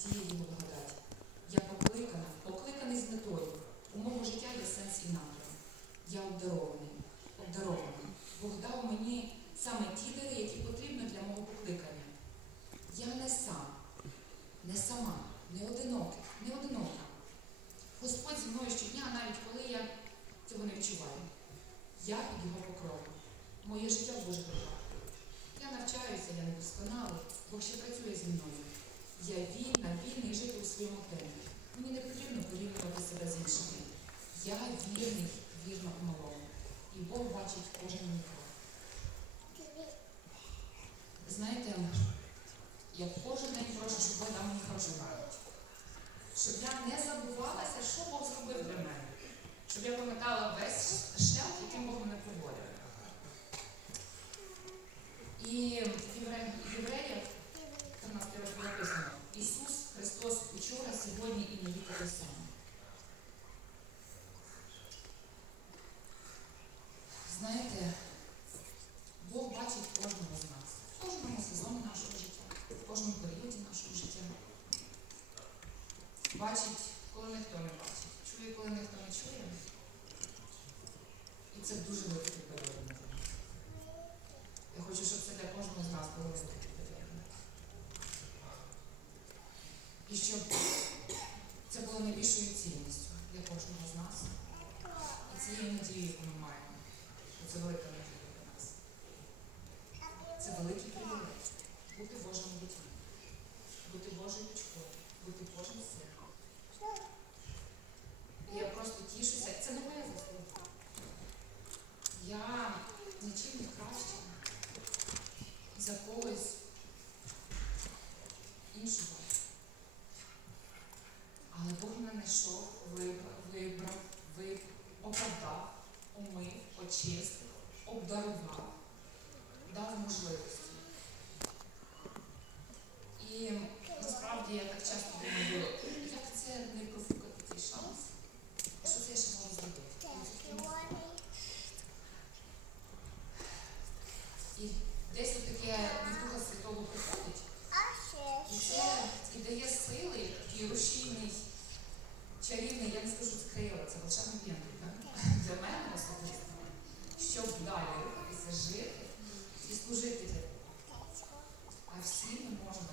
діє його благодать. Я покликана, покликаний з метою. У моєму життя є сенс і напрям. Я обдарований, обдарований. Бог дав мені саме ті дари, які потрібні для мого покликання. Я не сам, не сама, не одинокий, не одинока. Господь зі мною щодня, навіть коли я цього не відчуваю. Я під його покровом. Моє життя в Божих руках. Я навчаюся, я не досконалий, Бог ще працює зі мною. Я вільна, вільний жити у своєму темі. Мені не потрібно порівнювати себе з іншими. Я вірний, вірно у малому. І Бог бачить кожен мій крок. Знаєте, я кожен день прошу, щоб дав мені хорошу. Щоб я не забувалася, що Бог зробив для мене. Щоб я пам'ятала весь шлях, яким Бог мене проводив. І учора, сьогодні і на віки той. Знаєте, Бог бачить кожного з нас, в кожному сезоні нашого життя, в кожному періоді нашого життя. Бачить, коли ніхто не бачить, чує, коли ніхто не чує. І це дуже великий період. Я хочу, щоб це для кожного з нас було великий період. І щоб було найбільшою цінністю для кожного з нас. І цією надією, яку ми маємо. Це велика надія для нас. Це великий привілей. Бути в Божому дітьми, бути Божою дочкою, бути Божим сином. Я просто тішуся. Це не моя заслуга. Я нічим не краще за когось іншого. Але Бог мене йшов, вибрав, вибрав, оправдав, умив, очистив, обдарував, дав можливості. І насправді я так часто думаю, як це не чарівний, я не скажу це крила, це волшебний так? Для мене особисто, щоб далі рухатися, жити і служити. А всі ми можемо